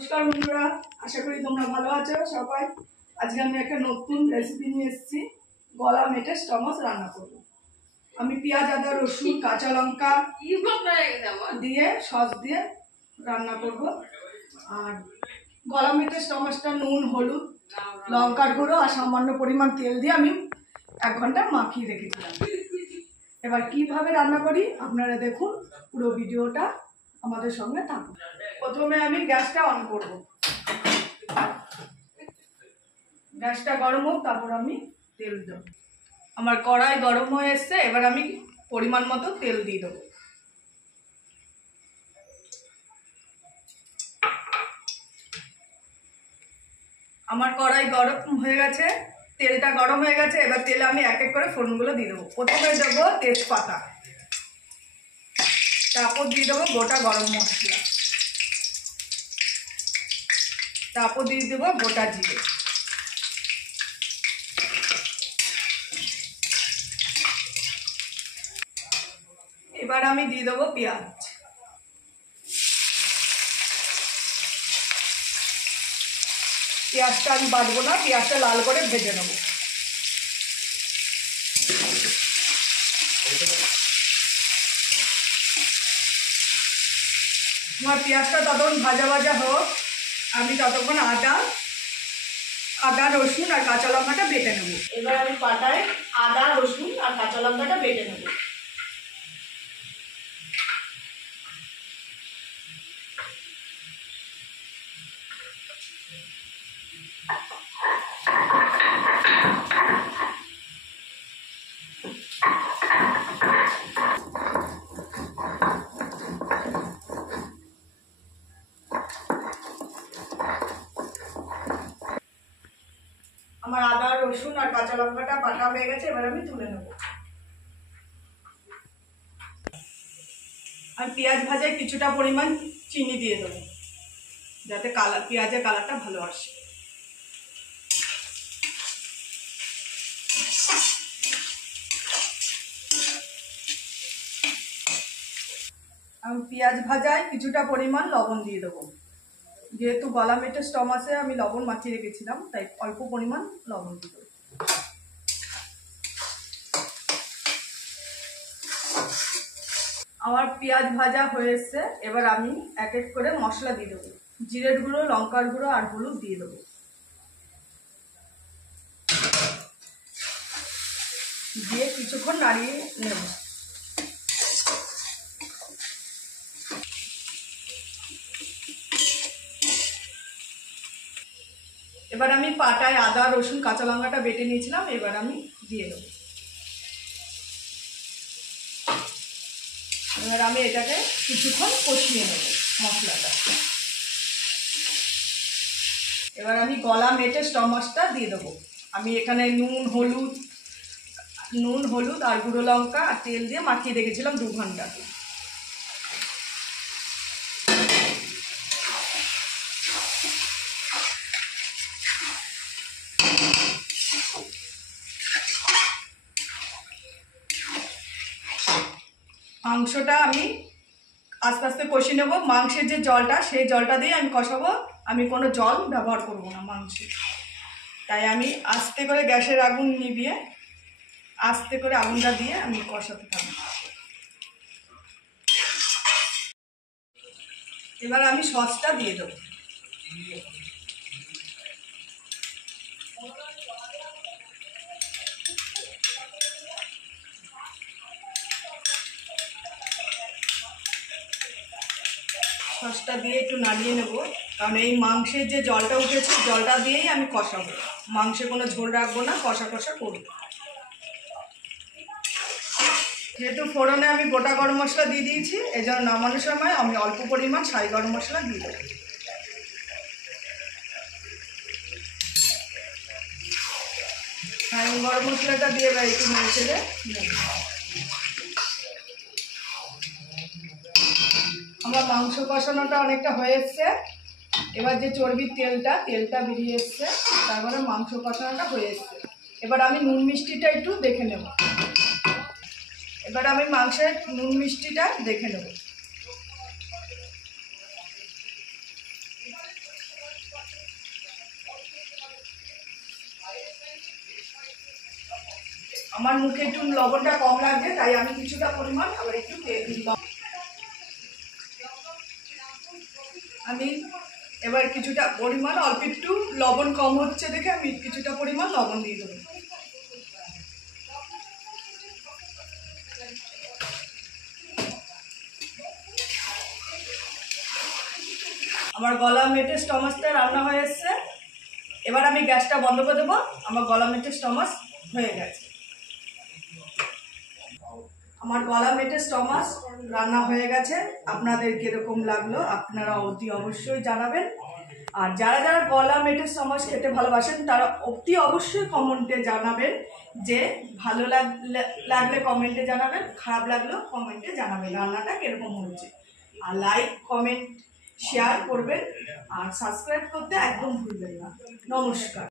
নমস্কার বন্ধুরা, আশা করি তোমরা ভালো আছো সবাই। আজকে আমি একটা নতুন রেসিপি নিয়ে এসেছি। গলা মেটে স্টমাস রান্না করব। আমি পেঁয়াজ, আদা, রসুন, কাঁচা লঙ্কা দিয়ে সস দিয়ে রান্না করব। আর গলা মেটে স্টমাসটা নুন, হলুদ, লঙ্কার গুঁড়ো আর সামান্য পরিমাণ তেল দিয়ে আমি 1 ঘন্টা মাখিয়ে রেখেছিলাম। এবার কিভাবে রান্না করি আপনারা দেখুন, পুরো ভিডিওটা আমাদের সঙ্গে থাকুন। প্রথমে আমি গ্যাসটা অন করব। গ্যাসটা গরম হোক, তারপর আমি তেল দেব। আমার কড়াই গরম হয়ে এসছে, এবার আমি পরিমাণ মতো তেল দিয়ে দেবো। আমার কড়াই গরম হয়ে গেছে, তেলটা গরম হয়ে গেছে। এবার তেলে আমি এক এক করে ফোড়নগুলো দিয়ে দেবো। প্রথমে দেবো তেজপাতা, তারপর দিয়ে দেবো গোটা গরম মশলা, তারপর দিয়ে দেবো গোটা জিরে, এবার আমি দিয়ে দেবো পেঁয়াজ। পেঁয়াজটা আমি বাটবো না, পেঁয়াজটা লাল করে ভেজে নেব। আমার পেঁয়াজটা ততক্ষণ ভাজা ভাজা হোক, আমি ততক্ষণ আদা রসুন আর কাঁচা লঙ্কাটা বেটে নেব। এবার আমি পাটায় আদা রসুন আর কাঁচা লঙ্কাটা বেটে নেব। আমার আদা রসুন আর কাঁচা লঙ্কাটা বাটা হয়ে গেছে, এবার আমি তুলে নেব। আর পেঁয়াজ ভাজায় কিছুটা পরিমাণ চিনি দিয়ে দেবো, যাতে পেঁয়াজের কালারটা ভালো আসে। আমি পেঁয়াজ ভাজায় কিছুটা পরিমাণ লবণ দিয়ে দেবো। যেহেতু গলা মেটে স্টমাসে আমি লবণ মাখিয়ে রেখেছিলাম, তাই অল্প পরিমাণ লবণ দিয়ে দেবো। আমার পেঁয়াজ ভাজা হয়ে এসছে, এবার আমি এক এক করে মশলা দিয়ে দেবো। জিরের গুঁড়ো, লঙ্কার গুঁড়ো আর হলুদ দিয়ে দেবো। দিয়ে কিছুক্ষণ নাড়িয়ে নেব। এবার আমি পাটায় আদা রসুন কাঁচা লঙ্কাটা বেটে নিয়েছিলাম, এবার আমি দিয়ে দেবো। এবার আমি এটাকে কিছুক্ষণ কষিয়ে নেব মশলাটা। এবার আমি গলা মেটে স্টমাসটা দিয়ে দেবো। আমি এখানে নুন হলুদ আর গুঁড়ো লঙ্কা আর তেল দিয়ে মাখিয়ে রেখেছিলাম 2 ঘন্টা। মাংসটা আমি আস্তে আস্তে কষিয়ে নেবো। মাংসের যে জলটা, সেই জলটা দিয়ে আমি কষাবো। আমি কোনো জল ব্যবহার করব না মাংসে। তাই আমি আস্তে করে গ্যাসের আগুন নিভিয়ে আস্তে করে আগুনটা দিয়ে আমি কষাতে থাকবো। এবার আমি সসটা দিয়ে দেবো। সসটা দিয়ে একটু নাড়িয়ে নেব, কারণ এই মাংসের যে জলটা উঠেছে, জলটা দিয়েই আমি কষাবো। মাংসে কোনো ঝোল রাখবো না, কষা কষা করবো। যেহেতু ফোড়নে আমি গোটা গরম মশলা দিয়ে দিয়েছি, এই জন্য নামানোর সময় আমি অল্প পরিমাণ ছাই গরম মশলা দিয়ে দেবো। ছাই গরম মশলাটা দিয়ে একটু নেড়ে চেড়ে নেব। আমার মাংস কষানোটা অনেকটা হয়ে এসছে। এবার যে চর্বির তেলটা বেরিয়ে এসছে, তারপরে মাংস কষানোটা হয়ে এসছে। এবার আমি নুন মিষ্টিটা একটু দেখে নেব। এবার আমি মাংসের নুন মিষ্টিটা দেখে নেব। আমার মুখে একটু লবণটা কম লাগছে, তাই আমি কিছুটা পরিমাণ আবার একটু তেল দিলাম। আমি এবার কিছুটা পরিমাণ, অল্প একটু লবণ কম হচ্ছে দেখে আমি কিছুটা পরিমাণ লবণ দিয়ে দেবো। আমার গলা মেটে স্টমাসটা রান্না হয়ে এসছে। এবার আমি গ্যাসটা বন্ধ করে দেবো। আমার গলা মেটে স্টমাস হয়ে গেছে। আমার গলা মেটে স্টমাস রান্না হয়ে গেছে। আপনাদের কিরকম লাগলো আপনারা অতি অবশ্যই জানাবেন। আর যারা যারা গলা মেটে স্টমাস খেতে ভালোবাসেন তারা অতি অবশ্যই কমেন্টে জানাবেন, যে ভালো লাগলে কমেন্টে জানাবেন, খারাপ লাগলেও কমেন্টে জানাবেন রান্নাটা কিরকম হয়েছে। আর লাইক কমেন্ট শেয়ার করবেন, আর সাবস্ক্রাইব করতে একদম ভুলবেন না। নমস্কার।